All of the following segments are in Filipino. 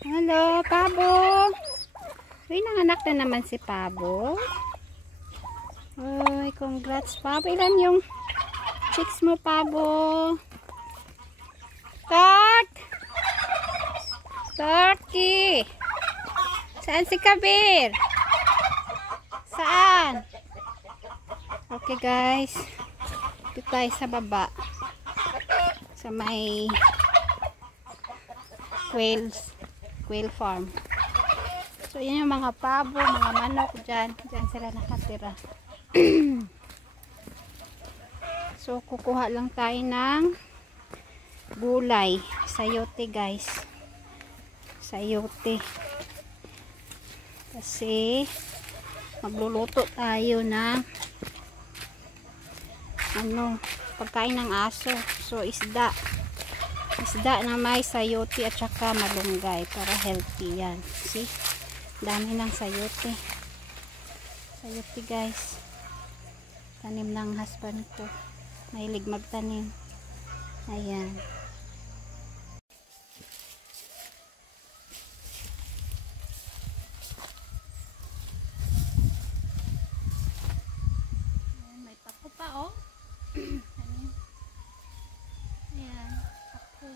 Hello, Pabo. Uy, nanganak na naman si Pabo. Uy, congrats, Pabo. Ilan yung chicks mo, Pabo? Turkey. Saan si Kabir? Saan? Okay, guys. Dito tayo sa baba. Sa may quail farm. So, yun yung mga pabo, mga manok dyan. Dyan sila nakatira. So, kukuha lang tayo ng gulay. Sayote, guys. Sayote. Kasi, magluluto tayo ng pagkain ng aso. So, isda na may sayote at saka malunggay para healthy yan. See? Dami ng sayote. Sayote, guys. Tanim ng husband ko. Mahilig magtanim. Ayan. May pako pa, oh. Ayan, pako.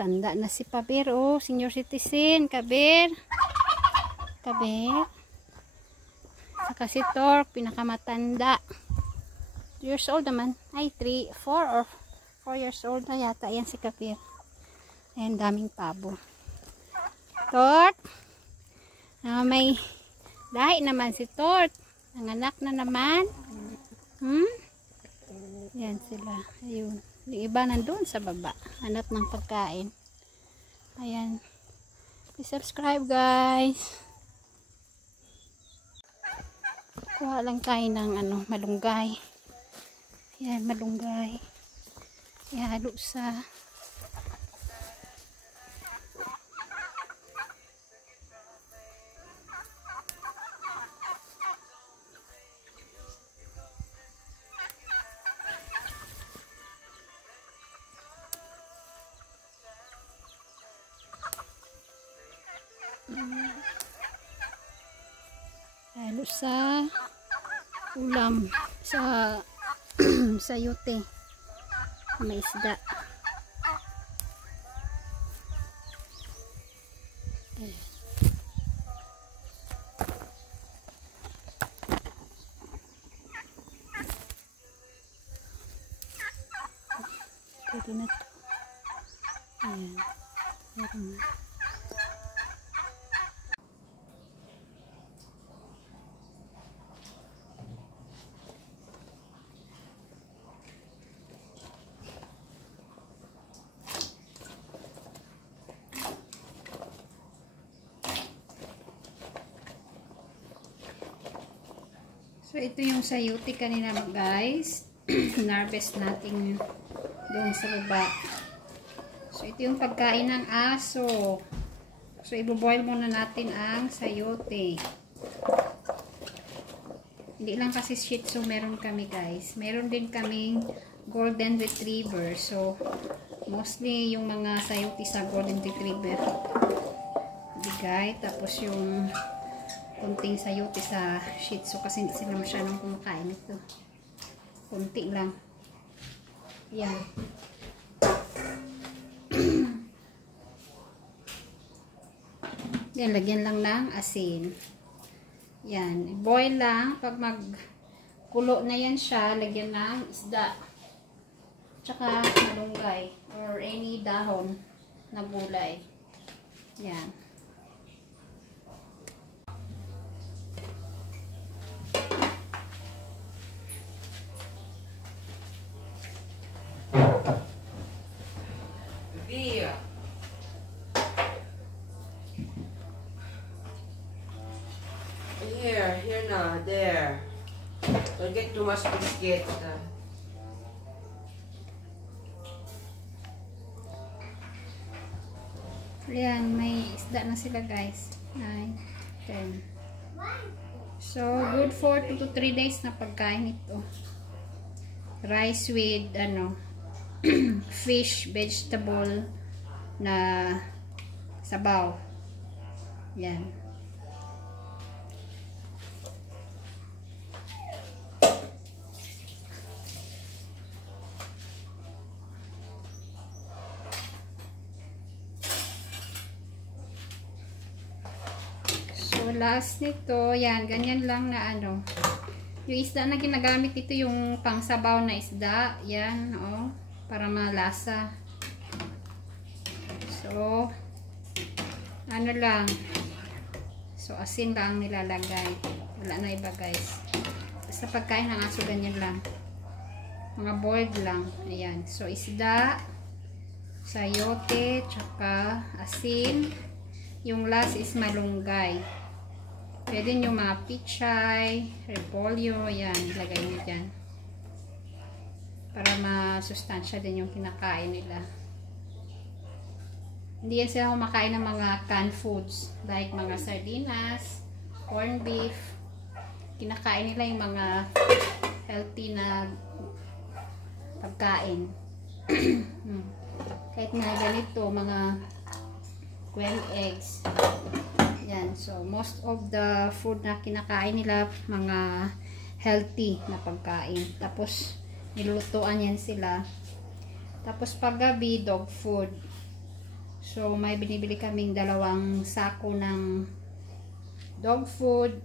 Tanda na si Kabir. Oh, senior citizen. Kabir. Kabir. Saka si Torque, pinakamatanda. 2 years old naman. Ay, 4 or 4 years old na yata. Ayan si Kabir. Ayan, daming pabo. Torque. May lahi naman si Torque. Nanganak na naman. Yan sila. Ayun. Yung iba nandun sa baba. Hanap ng pagkain. Ayan. Please subscribe, guys. Kuha lang tayo ng malunggay. Ayan, malunggay. Ihalo sa ulam sa sayote, may isda. Pwede na to. Ayan, meron na. So, ito yung sayote kanina guys. Narvest natin doon sa baba. So, ito yung pagkain ng aso. So, iboboil muna natin ang sayote. Hindi lang kasi Shih Tzu meron kami guys. Meron din kaming Golden Retriever. So, mostly yung mga sayote sa Golden Retriever. Bigay. Tapos yung kunting sayote sa Shih Tzu kasi hindi sila masyadong kumakain ito. Kunti lang. Yan. Yan, lagyan lang ng asin. Yan. Boil lang. Pag magkulo na yan siya, lagyan ng isda. Tsaka malunggay. Or any dahon na gulay. Yan. Here now, there. Don't get too much biscuit. Ayan, may isda na sila guys. 9, 10. So, good for 2 to 3 days na pagkain ito. Rice with, fish, vegetable na sabaw. Yan. So, last nito, yan, ganyan lang na yung isda na ginagamit ito yung pangsabaw na isda, yan, para malasa. So, lang, so asin lang nilalagay, wala na iba guys. Basta pagkain ng aso, ganyan lang, mga boiled lang, ayan. So, isda, sayote, tsaka asin, yung last is malunggay. Pwede nyo mga pichay, repolyo, yan, ilagay nyo dyan. Para masustansya din yung kinakain nila. Hindi yan sila kumakain ng mga canned foods, like mga sardinas, corned beef. Kinakain nila yung mga healthy na pagkain. Kahit na ganito, mga quail eggs. Yan. So, most of the food na kinakain nila, mga healthy na pagkain. Tapos, nilulutuan yan sila. Tapos, paggabi, dog food. So, may binibili kaming 2 sako ng dog food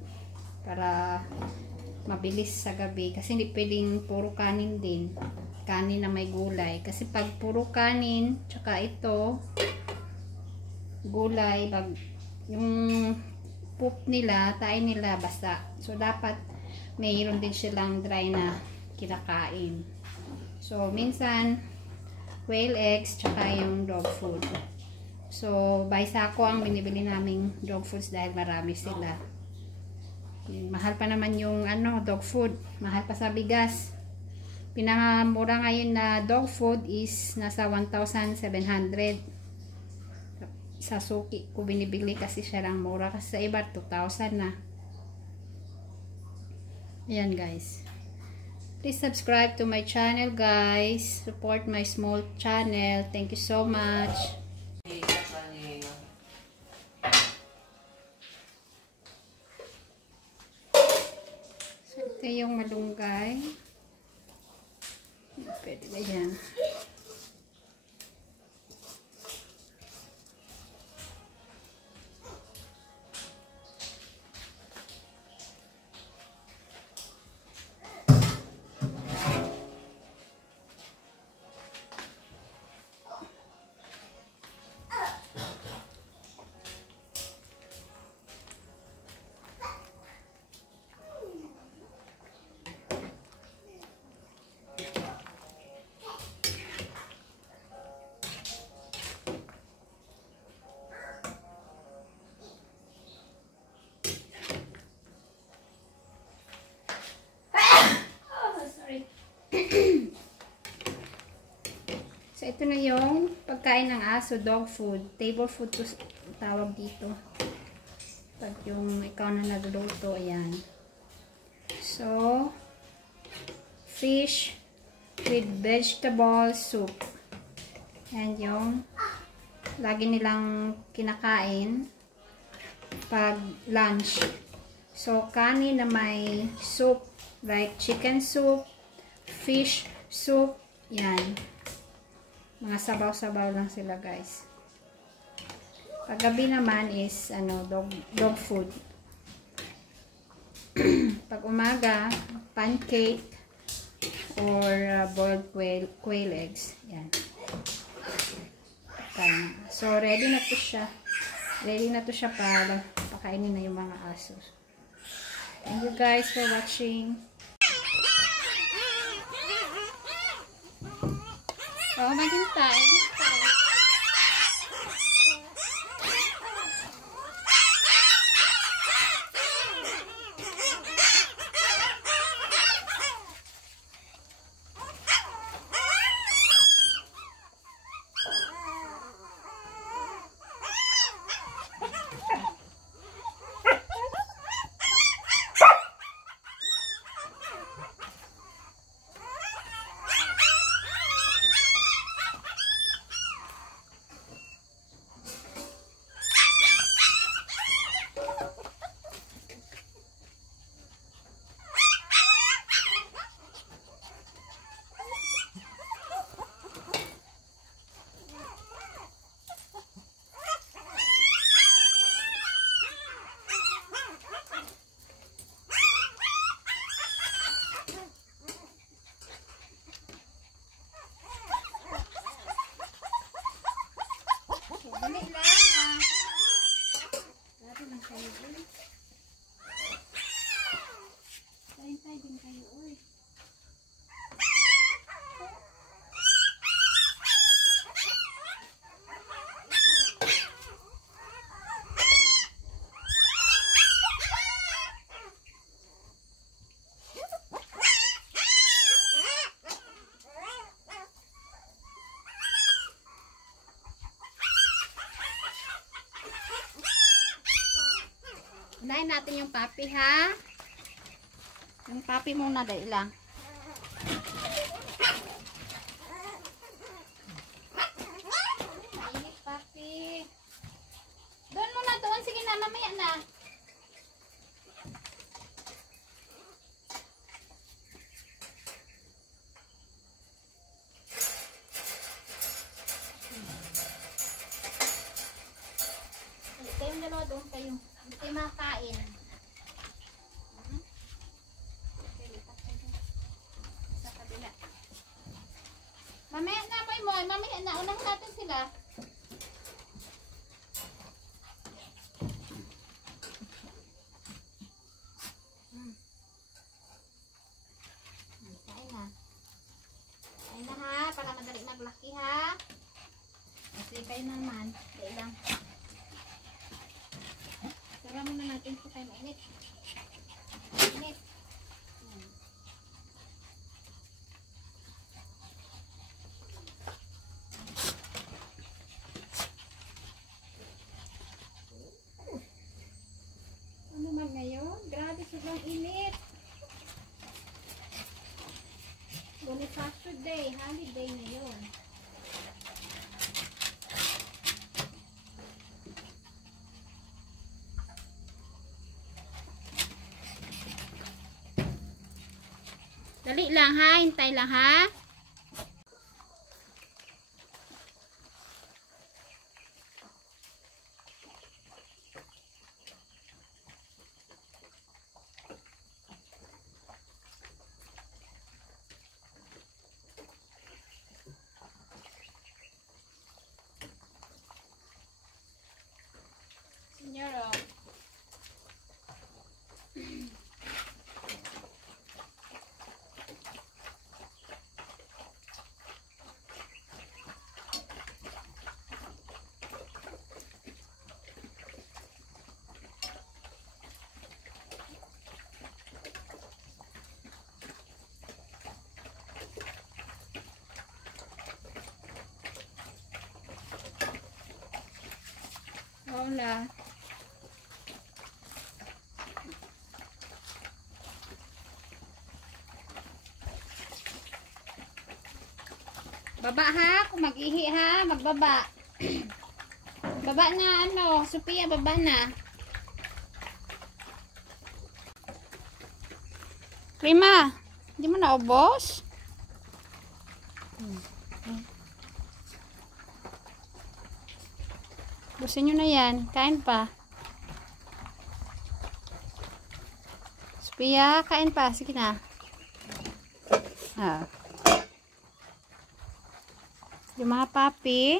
para mabilis sa gabi. Kasi hindi pwedeng puro kanin din. Kanin na may gulay. Kasi pag puro kanin, tsaka ito, gulay, pag yung poop nila, tayo nila basa. So, dapat mayroon din silang dry na kinakain. So, minsan, quail eggs, tsaka yung dog food. So, by sako ang binibili naming dog foods dahil marami sila. Mahal pa naman yung dog food. Mahal pa sa bigas. Pinakamura ngayon na dog food is nasa 1,700. Sa suki ko binibili kasi siya lang mura. Kasi sa iba 2,000 na. Ayan guys. Please subscribe to my channel guys. Support my small channel. Thank you so much. So, ito yung malunggay. Pwede ba yan? So, ito na yung pagkain ng aso, dog food. Table food to tawag dito. Pag yung ikaw na nagluto, ayan. So, fish with vegetable soup. And yung lagi nilang kinakain pag lunch. So, kanin na may soup, like chicken soup, fish soup, yan. Mga sabaw-sabaw lang sila guys. Paggabi naman is dog food. Pag umaga, pancake or boiled quail eggs. Yan. So ready na to siya. Ready na to siya para pakainin na yung mga aso. Thank you guys for watching. Oh, maghintay. Unahin natin yung papi, ha? Yung papi muna, dahil lang. Mainit, papi. Doon muna, doon. Sige na, mamaya na. kayo makain. Okay, lipat kayo dun. Sa kabila. Mamaya na, Moy. Mamaya na. Unahin natin sila. Kain na. Kain na ha. Para madali maglaki ha. Kasi kayo naman. Dahil lang. Sara muna natin ito kayo mainit. Mainit. Ano man ngayon? Grabe sobrang init. Bonifacio Day. Holiday ngayon. Dali lang ha, hintay lang ha. Senyora. Hola. Baba ha, kung mag-ihi ha, magbaba. Baba na ano, Sophia, baba na. Prima, hindi mo naubos? Busin nyo na yan, kain pa. Sophia, kain pa, sige na. Ah. Yung mga papi.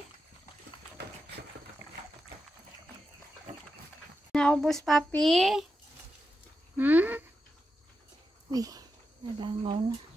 Naubos papi. Uy, nalangaw na.